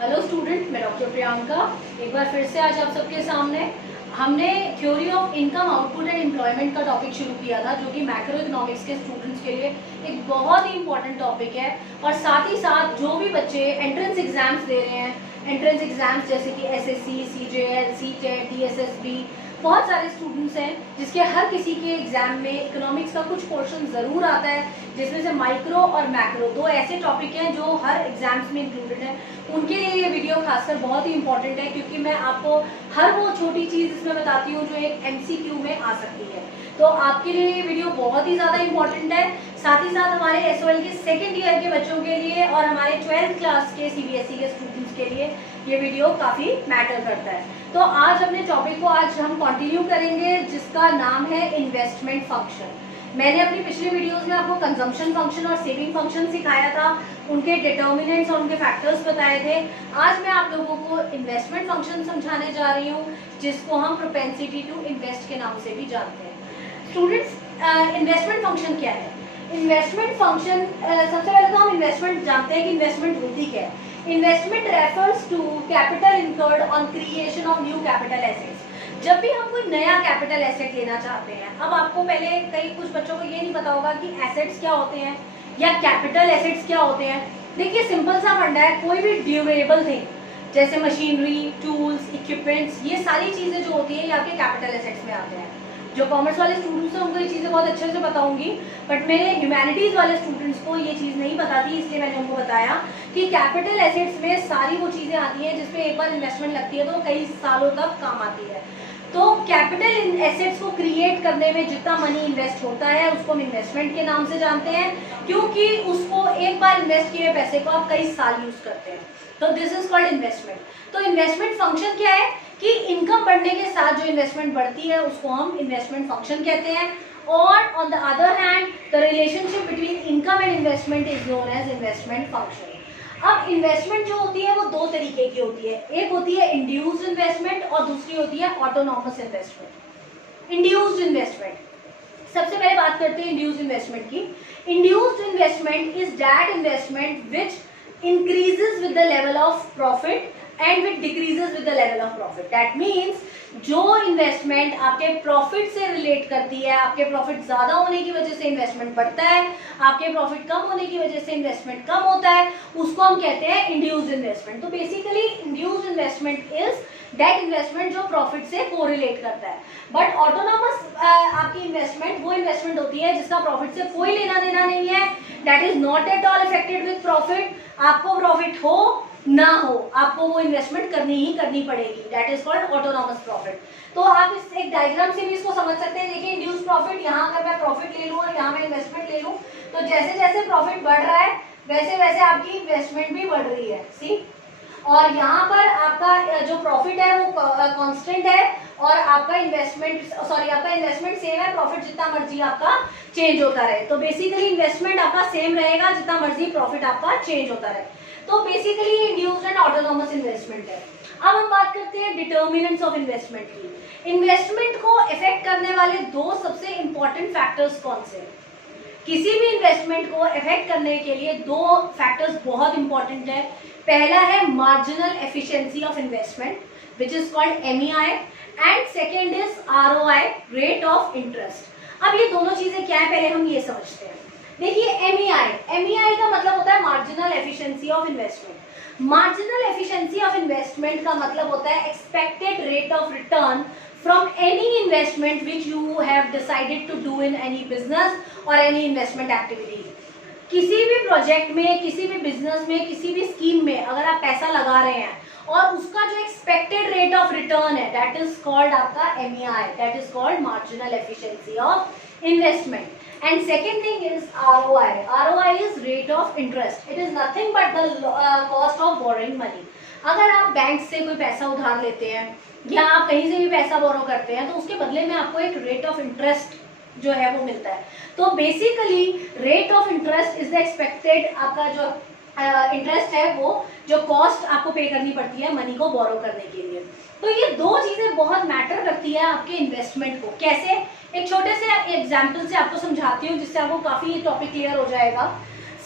Hello student, मैं doctor Priyanka एक बार फिर से आज आप सबके सामने हमने theory of income output and employment का टॉपिक शुरू किया था, जो कि मैक्रो इकोनॉमिक्स के स्टूडेंट्स के लिए एक बहुत ही इंपॉर्टेंट टॉपिक है। और साथ ही साथ जो भी बच्चे एंट्रेंस एग्जाम्स दे रहे हैं, एंट्रेंस एग्जाम्स जैसे कि एसएससी, सीजेएल, सीटेट, डीएसएसबी, बहुत सारे स्टूडेंट्स हैं जिसके हर किसी के एग्जाम में इकोनॉमिक्स का कुछ पोर्शन ज़रूर आता है, जिसमें से माइक्रो और मैक्रो दो ऐसे टॉपिक हैं जो हर एग्जाम्स में इंक्लूडेड है। उनके लिए ये वीडियो खासकर बहुत ही इंपॉर्टेंट है, क्योंकि मैं आपको हर वो छोटी चीज़ इसमें बताती हूँ जो एक एमसीक्यू में आ सकती है। तो आपके लिए ये वीडियो बहुत ही ज़्यादा इंपॉर्टेंट है। साथ ही साथ हमारे एसओएल के सेकेंड ईयर के बच्चों के लिए और हमारे 12th क्लास के सीबीएसई के स्टूडेंट्स के लिए ये वीडियो काफ़ी मैटर करता है। तो आज अपने टॉपिक को हम कंटिन्यू करेंगे, जिसका नाम है इन्वेस्टमेंट फंक्शन। मैंने अपनी पिछली वीडियोस में आपको कंजम्पशन फंक्शन और सेविंग फंक्शन सिखाया था, उनके डिटर्मिनेंट्स और उनके फैक्टर्स बताए थे। आज मैं आप लोगों को इन्वेस्टमेंट फंक्शन समझाने जा रही हूँ, जिसको हम प्रोपेंसिटी टू इन्वेस्ट के नाम से भी जानते हैं। स्टूडेंट्स, इन्वेस्टमेंट फंक्शन क्या है? इन्वेस्टमेंट फंक्शन, सबसे पहले तो हम इन्वेस्टमेंट जानते हैं कि इन्वेस्टमेंट होती क्या है। Investment refers to capital incurred on creation of new capital assets. जब भी हम कोई नया कैपिटल एसेट लेना चाहते हैं, अब आपको पहले कुछ बच्चों को ये नहीं पता होगा कि एसेट्स क्या होते हैं या कैपिटल एसेट्स क्या होते हैं। देखिए, सिंपल सा फंडा है, कोई भी ड्यूरेबल थिंग जैसे मशीनरी, टूल्स, इक्विपमेंट्स, ये सारी चीज़ें जो होती हैं ये आपके कैपिटल एसेट्स में आते हैं। जो कॉमर्स वाले स्टूडेंट्स हैं उनको ये चीज़ें बहुत अच्छे से बताऊंगी, बट मेरे ह्यूमैनिटीज़ वाले स्टूडेंट्स को ये चीज़ नहीं पता थी, इसलिए मैंने उनको बताया कि कैपिटल एसेट्स में सारी वो चीज़ें आती हैं जिसपे एक बार इन्वेस्टमेंट लगती है तो कई सालों तक काम आती है। तो कैपिटल एसेट्स को क्रिएट करने में जितना मनी इन्वेस्ट होता है उसको हम इन्वेस्टमेंट के नाम से जानते हैं, क्योंकि उसको एक बार इन्वेस्ट किए पैसे को आप कई साल यूज करते हैं। तो दिस इज कॉल्ड इन्वेस्टमेंट। तो इन्वेस्टमेंट फंक्शन क्या है कि इनकम बढ़ने के साथ जो इन्वेस्टमेंट बढ़ती है उसको हम इन्वेस्टमेंट फंक्शन कहते हैं। और on the other hand, the relationship between income and investment is known as investment function. अब इन्वेस्टमेंट जो होती है वो दो तरीके की होती है, एक होती है इंड्यूस्ड इन्वेस्टमेंट और दूसरी होती है ऑटोनॉमस इन्वेस्टमेंट। इंड्यूस्ड इन्वेस्टमेंट, सबसे पहले बात करते हैं इंड्यूस्ड इन्वेस्टमेंट की। Induced investment is that investment which increases with the level of profit and which decreases with the level of profit. That means जो इन्वेस्टमेंट आपके प्रॉफिट से रिलेट करती है, आपके प्रॉफिट ज़्यादा होने की वजह से इन्वेस्टमेंट बढ़ता है, आपके प्रॉफिट कम होने की वजह से इन्वेस्टमेंट कम होता है, उसको हम कहते हैं इंड्यूस्ड इन्वेस्टमेंट। तो basically induced investment is that investment जो प्रॉफिट से कोरिलेट करता है। बट ऑटोनॉमस आपकी इन्वेस्टमेंट वो इन्वेस्टमेंट होती है जिसका प्रॉफिट से कोई लेना देना नहीं है, that is not at all affected with profit. आपको प्रॉफिट हो ना हो, आपको वो इन्वेस्टमेंट करनी ही करनी पड़ेगी, that is called autonomous profit. तो आप इस एक डायग्राम से भी इसको समझ सकते हैं। देखिए, इंड्यूस प्रॉफिट, यहाँ अगर मैं प्रॉफिट ले लूँ और यहाँ मैं इन्वेस्टमेंट ले लूँ, तो जैसे जैसे प्रॉफिट बढ़ रहा है वैसे वैसे आपकी इन्वेस्टमेंट भी बढ़ रही है, सी। और यहाँ पर आपका जो प्रॉफिट है वो कांस्टेंट है और आपका इन्वेस्टमेंट सेम है, प्रॉफिट जितना मर्जी आपका चेंज होता रहे। तो बेसिकली इन्वेस्टमेंट आपका सेम रहेगा जितना मर्जी प्रॉफिट आपका चेंज होता रहे। तो basically induced and autonomous investment है। अब हम बात करते हैं डिटर्मिनेंट्स ऑफ इन्वेस्टमेंट की। इन्वेस्टमेंट को इफेक्ट करने वाले दो सबसे इंपॉर्टेंट फैक्टर्स कौन से? किसी भी इन्वेस्टमेंट को इफेक्ट करने के लिए दो फैक्टर्स बहुत इंपॉर्टेंट है। पहला है marginal efficiency of investment which is called MEI, and second is ROI, rate of interest. अब ये दोनों चीजें क्या है पहले हम ये समझते हैं। देखिए, MEI का मतलब होता है marginal efficiency of investment. Marginal efficiency of investment का मतलब होता है expected rate of return from any investment which you have decided to do in any business और एनी इन्वेस्टमेंट एक्टिविटी। किसी भी प्रोजेक्ट में, किसी भी बिजनेस में, किसी भी स्कीम में अगर आप पैसा लगा रहे हैं और उसका जो एक्सपेक्टेड रेट ऑफ रिटर्न है दैट इज कॉल्ड आपका MEI, that is called marginal efficiency of investment. And second thing is ROI. ROI is rate of interest. It is nothing but the cost of borrowing money. अगर आप bank से कोई पैसा उधार लेते हैं या आप कहीं से भी पैसा बोरो करते हैं तो उसके बदले में आपको एक रेट ऑफ इंटरेस्ट जो है वो मिलता है। तो basically rate of interest is the expected आपका जो इंटरेस्ट है, वो जो कॉस्ट आपको पे करनी पड़ती है मनी को बोरो करने के लिए। तो ये दो चीज़ें बहुत मैटर करती है आपके इन्वेस्टमेंट को। कैसे? एक छोटे से एग्जाम्पल से आपको समझाती हूँ जिससे आपको काफ़ी टॉपिक क्लियर हो जाएगा।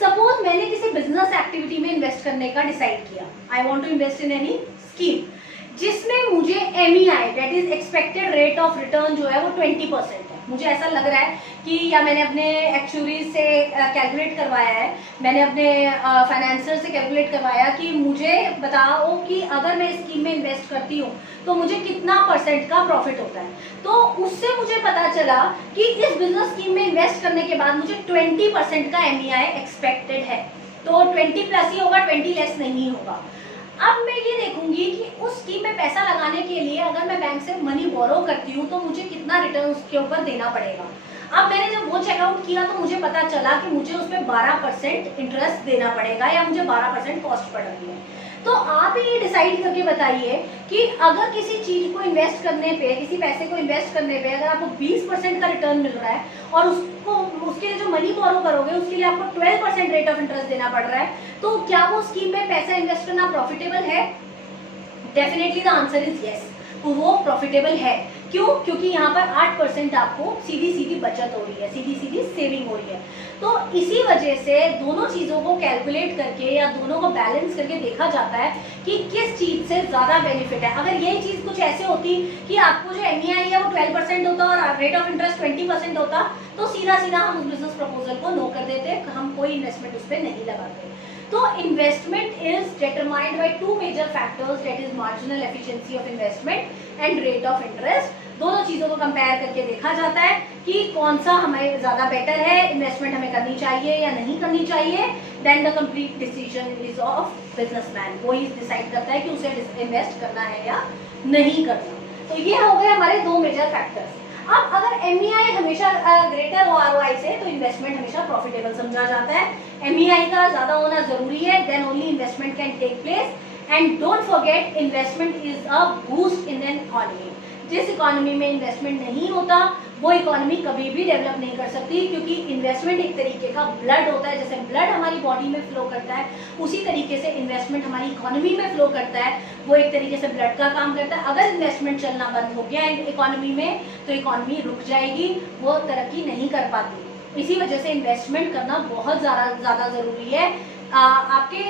सपोज मैंने किसी बिजनेस एक्टिविटी में इन्वेस्ट करने का डिसाइड किया, I want to invest in any scheme जिसमें मुझे MEI that is expected rate of return जो है वो 20% है। मुझे ऐसा लग रहा है कि या मैंने अपने एक्चुअरीज से कैलकुलेट करवाया है, मैंने अपने फाइनेंसर से कैलकुलेट करवाया कि मुझे बताओ कि अगर मैं इस स्कीम में इन्वेस्ट करती हूँ तो मुझे कितना % का प्रॉफिट होता है। तो उससे मुझे पता चला कि इस बिजनेस स्कीम में इन्वेस्ट करने के बाद मुझे 20% का MEI एक्सपेक्टेड है। तो 20 प्लस ही होगा, 20 लेस नहीं होगा। अब मैं ये देखूंगी कि उस स्कीम में पैसा लगाने के लिए अगर मैं बैंक से मनी बोरो करती हूँ तो मुझे कितना रिटर्न उसके ऊपर देना पड़ेगा। अब मैंने जब वो चेकआउट किया तो मुझे पता चला कि मुझे उसमें 12% इंटरेस्ट देना पड़ेगा या मुझे 12% कॉस्ट पड़ रही है। तो आप ये डिसाइड करके बताइए कि अगर किसी चीज को इन्वेस्ट करने पे, किसी पैसे को इन्वेस्ट करने पे अगर आपको 20% का रिटर्न मिल रहा है और उसके लिए जो मनी बोरो करोगे उसके लिए आपको 12% रेट ऑफ इंटरेस्ट देना पड़ रहा है, तो क्या वो स्कीम में पैसा इन्वेस्ट करना प्रॉफिटेबल है? Definitely the answer is yes, वो प्रॉफिटेबल है। क्यों? क्योंकि यहाँ पर 8% आपको सीधी सीधी बचत हो रही है, सीधी सीधी सेविंग हो रही है। तो इसी वजह से दोनों चीज़ों को कैलकुलेट करके या दोनों को बैलेंस करके देखा जाता है कि किस चीज़ से ज़्यादा बेनिफिट है। अगर यही चीज़ कुछ ऐसे होती कि आपको जो MEI है वो 12% होता और रेट ऑफ इंटरेस्ट 20% होता तो सीधा सीधा हम उस बिजनेस प्रपोजल को नो कर देते, हम कोई इन्वेस्टमेंट उस पर नहीं लगाते। तो investment is determined by 2 major factors, that is marginal efficiency of investment and rate of interest. दोनों चीज़ों को कंपेयर करके देखा जाता है कि कौन सा हमें ज़्यादा बेटर है, इन्वेस्टमेंट हमें करनी चाहिए या नहीं करनी चाहिए। Then the complete decision is of businessman, वो ही डिसाइड करता है कि उसे इन्वेस्ट करना है या नहीं करना। तो ये हो गए हमारे 2 मेजर फैक्टर्स। अब अगर MEI हमेशा ग्रेटर हो ROI से तो इन्वेस्टमेंट हमेशा प्रॉफिटेबल समझा जाता है। MEI का ज़्यादा होना जरूरी है, then only investment can take place. And don't forget investment is a boost in an economy. जिस इकोनॉमी में इन्वेस्टमेंट नहीं होता वो इकोनॉमी कभी भी डेवलप नहीं कर सकती, क्योंकि इन्वेस्टमेंट एक तरीके का ब्लड होता है। जैसे ब्लड हमारी बॉडी में फ्लो करता है उसी तरीके से इन्वेस्टमेंट हमारी इकोनॉमी में फ्लो करता है, वो एक तरीके से ब्लड का काम करता है। अगर इन्वेस्टमेंट चलना बंद हो गया इकोनॉमी में तो इकोनॉमी रुक जाएगी, वो तरक्की नहीं कर पाती। इसी वजह से इन्वेस्टमेंट करना बहुत ज़्यादा ज़रूरी है। आपके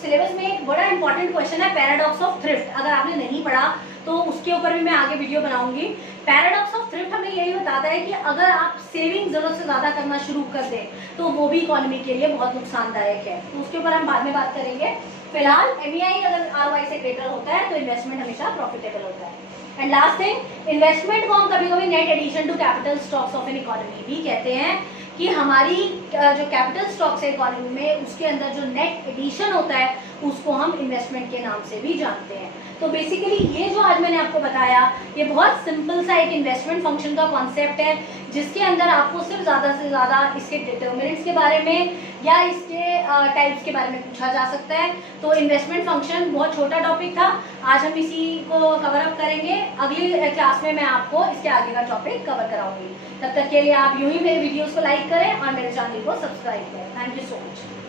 सिलेबस में एक बड़ा इंपॉर्टेंट क्वेश्चन है पैराडॉक्स ऑफ थ्रिफ्ट। अगर आपने नहीं पढ़ा तो उसके ऊपर भी मैं आगे वीडियो बनाऊंगी। पैराडॉक्स ऑफ थ्रिफ्ट हमें यही बताता है कि अगर आप सेविंग जरूरत से ज़्यादा करना शुरू कर दें तो वो भी इकोनॉमी के लिए बहुत नुकसानदायक है। तो उसके ऊपर हम बाद में बात करेंगे। फिलहाल MEI अगर ROI से ग्रेटर होता है तो इन्वेस्टमेंट हमेशा प्रॉफिटेबल होता है। एंड लास्ट थिंग, इन्वेस्टमेंट को हम कभी कभी net addition to capital stocks of an economy भी कहते हैं कि हमारी जो कैपिटल स्टॉक्स है इकोनॉमी में उसके अंदर जो नेट एडिशन होता है उसको हम इन्वेस्टमेंट के नाम से भी जानते हैं। तो बेसिकली ये जो आज मैंने आपको बताया ये बहुत सिंपल सा एक इन्वेस्टमेंट फंक्शन का कॉन्सेप्ट है, जिसके अंदर आपको सिर्फ ज़्यादा से ज़्यादा इसके डिटर्मिनेंट्स के बारे में या इसके टाइप्स के बारे में पूछा जा सकता है। तो इन्वेस्टमेंट फंक्शन बहुत छोटा टॉपिक था, आज हम इसी को कवर अप करेंगे। अगली क्लास में मैं आपको इसके आगे का टॉपिक कवर कराऊंगी। तब तक के लिए आप यूं ही मेरे वीडियोज़ को लाइक करें और मेरे चैनल को सब्सक्राइब करें। Thank you so much.